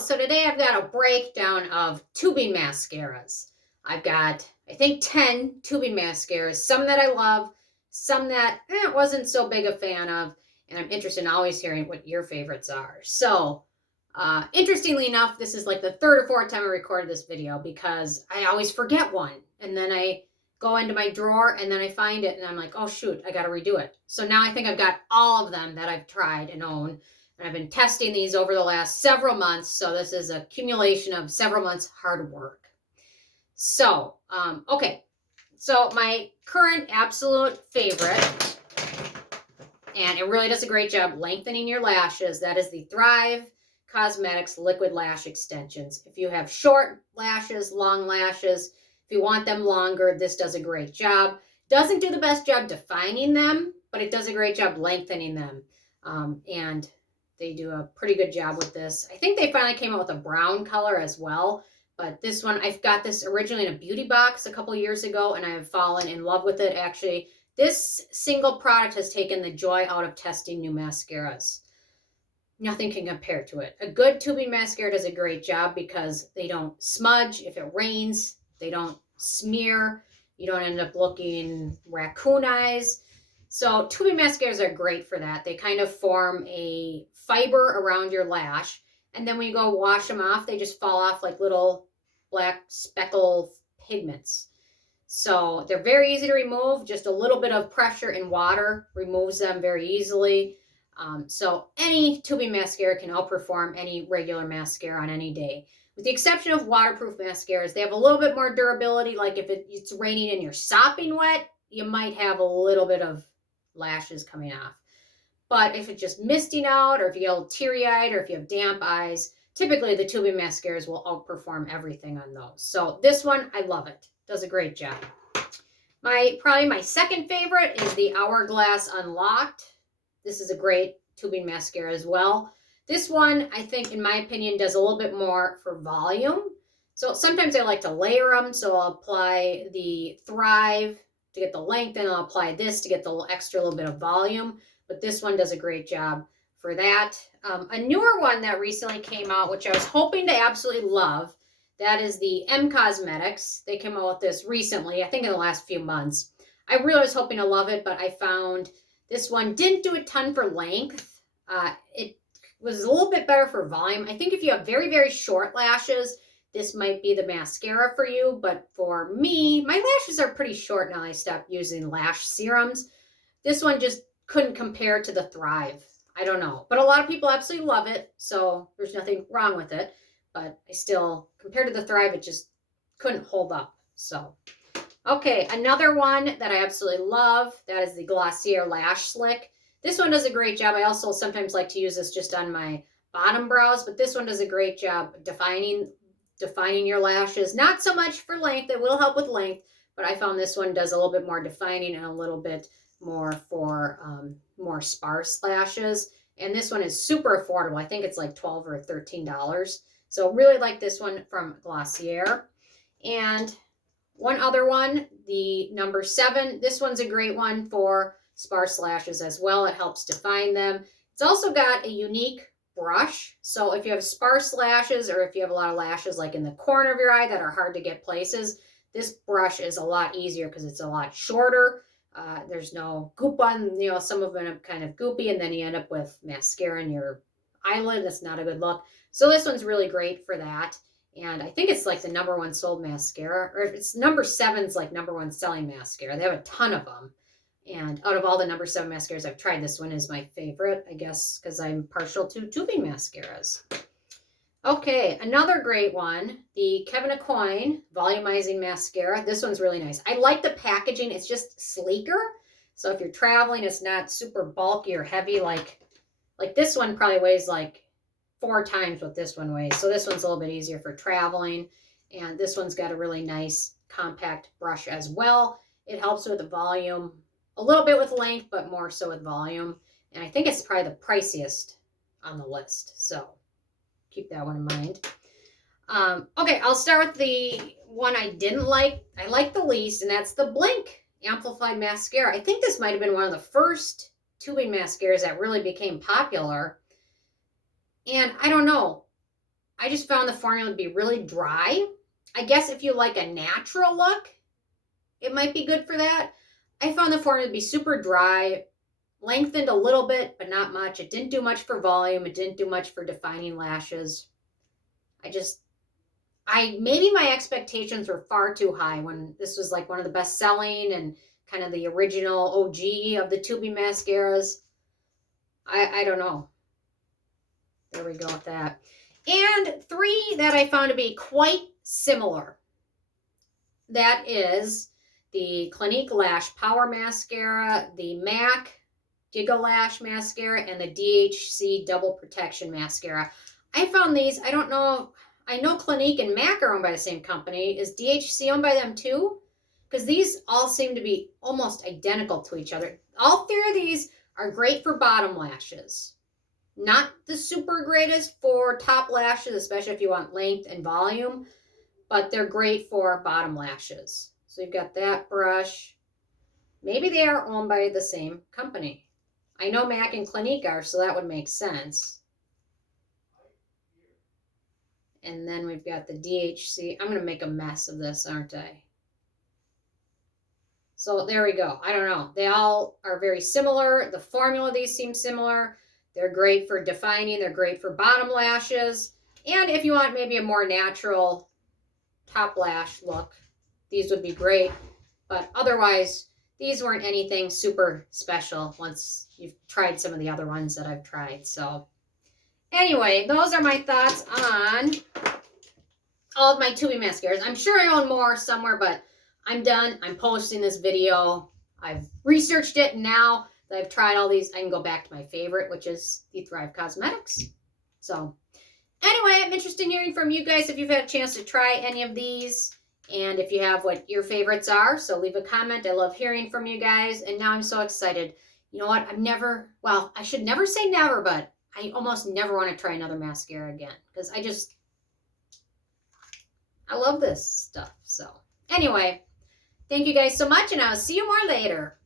so today I've got a breakdown of tubing mascaras. I've got, I think, 10 tubing mascaras, some that I love, some that wasn't so big a fan of, and I'm interested in always hearing what your favorites are. So, interestingly enough, this is like the third or fourth time I recorded this video because I always forget one, and then I go into my drawer and then I find it and I'm like, oh shoot, I got to redo it. So now I think I've got all of them that I've tried and own. And I've been testing these over the last several months. So this is a accumulation of several months hard work. So, okay. So my current absolute favorite, and it really does a great job lengthening your lashes, that is the Thrive Causmetics Liquid Lash Extensions. If you have short lashes, long lashes, if you want them longer, this does a great job. Doesn't do the best job defining them, but it does a great job lengthening them. And they do a pretty good job with this. I think they finally came out with a brown color as well. But this one, I've got this originally in a beauty box a couple years ago, and I have fallen in love with it. Actually, this single product has taken the joy out of testing new mascaras. Nothing can compare to it. A good tubing mascara does a great job because they don't smudge. If it rains, they don't smear. You don't end up looking raccoon eyes. So tubing mascaras are great for that. They kind of form a fiber around your lash. And then when you go wash them off, they just fall off like little black speckle pigments. So they're very easy to remove. Just a little bit of pressure in water removes them very easily. So any tubing mascara can outperform any regular mascara on any day. With the exception of waterproof mascaras, they have a little bit more durability. Like if it's raining and you're sopping wet, you might have a little bit of lashes coming off. But if it's just misting out, or if you get a little teary-eyed, or if you have damp eyes, typically the tubing mascaras will outperform everything on those. So this one, I love it. Does a great job. Probably my second favorite is the Hourglass Unlocked. This is a great tubing mascara as well. This one, I think, in my opinion, does a little bit more for volume. So sometimes I like to layer them. So I'll apply the Thrive to get the length, and I'll apply this to get the extra little bit of volume. But this one does a great job for that. A newer one that recently came out, which I was hoping to absolutely love, that is the Em Cosmetics. They came out with this recently, I think in the last few months. I really was hoping to love it, but I found this one didn't do a ton for length. It was a little bit better for volume. I think if you have very, very short lashes, this might be the mascara for you. But for me, my lashes are pretty short now. I stopped using lash serums. This one just couldn't compare to the Thrive. I don't know. But a lot of people absolutely love it. So there's nothing wrong with it. But I still, compared to the Thrive, it just couldn't hold up. So, okay, another one that I absolutely love, that is the Glossier Lash Slick. This one does a great job. I also sometimes like to use this just on my bottom brows, but this one does a great job defining your lashes. Not so much for length. It will help with length, but I found this one does a little bit more defining and a little bit more for more sparse lashes. And this one is super affordable. I think it's like $12 or $13. So really like this one from Glossier. And one other one, the number 7. This one's a great one for sparse lashes as well. It helps define them. It's also got a unique brush. So if you have sparse lashes, or if you have a lot of lashes like in the corner of your eye that are hard to get places, this brush is a lot easier because it's a lot shorter. There's no goop on, some of them are kind of goopy, and then you end up with mascara in your eyelid. That's not a good look. So this one's really great for that. And I think it's like the #1 sold mascara, or it's number 7's like #1 selling mascara. They have a ton of them. And out of all the number 7 mascaras I've tried, this one is my favorite, I guess, because I'm partial to tubing mascaras. Okay, another great one, the Kevyn Aucoin Volumizing Mascara. This one's really nice. I like the packaging. It's just sleeker. So if you're traveling, it's not super bulky or heavy. Like this one probably weighs like 4 times what this one weighs. So this one's a little bit easier for traveling. And this one's got a really nice compact brush as well. It helps with the volume, a little bit with length, but more so with volume. And I think it's probably the priciest on the list. So keep that one in mind. Okay, I'll start with the one I didn't like. I like the least, and that's the Blinc Amplified Mascara. I think this might have been one of the first tubing mascaras that really became popular. And I don't know. I just found the formula to be really dry. I guess if you like a natural look, it might be good for that. I found the formula to be super dry, lengthened a little bit, but not much. It didn't do much for volume. It didn't do much for defining lashes. Maybe my expectations were far too high when this was like one of the best selling and kind of the original OG of the tubing mascaras. I don't know. There we go with that. And 3 that I found to be quite similar. That is the Clinique Lash Power Mascara, the MAC Gigalash Mascara, and the DHC Double Protection Mascara. I found these, I don't know, I know Clinique and MAC are owned by the same company. Is DHC owned by them too? Because these all seem to be almost identical to each other. All 3 of these are great for bottom lashes. Not the super greatest for top lashes, especially if you want length and volume, but they're great for bottom lashes. So you've got that brush. Maybe they are owned by the same company. I know MAC and Clinique are, so that would make sense. And then we've got the DHC. I'm going to make a mess of this, aren't I? So there we go. I don't know. They all are very similar. The formula of these seems similar. They're great for defining. They're great for bottom lashes. And if you want maybe a more natural top lash look, these would be great. But otherwise, these weren't anything super special once you've tried some of the other ones that I've tried. So anyway, those are my thoughts on all of my tubing mascaras. I'm sure I own more somewhere, but I'm done. I'm posting this video. I've researched it, and now that I've tried all these, I can go back to my favorite, which is the Thrive Causmetics. So anyway, I'm interested in hearing from you guys if you've had a chance to try any of these, and if you have, what your favorites are. So leave a comment. I love hearing from you guys, and now I'm so excited. You know what? I should never say never, but I almost never want to try another mascara again, because I love this stuff. So anyway, thank you guys so much, and I'll see you more later.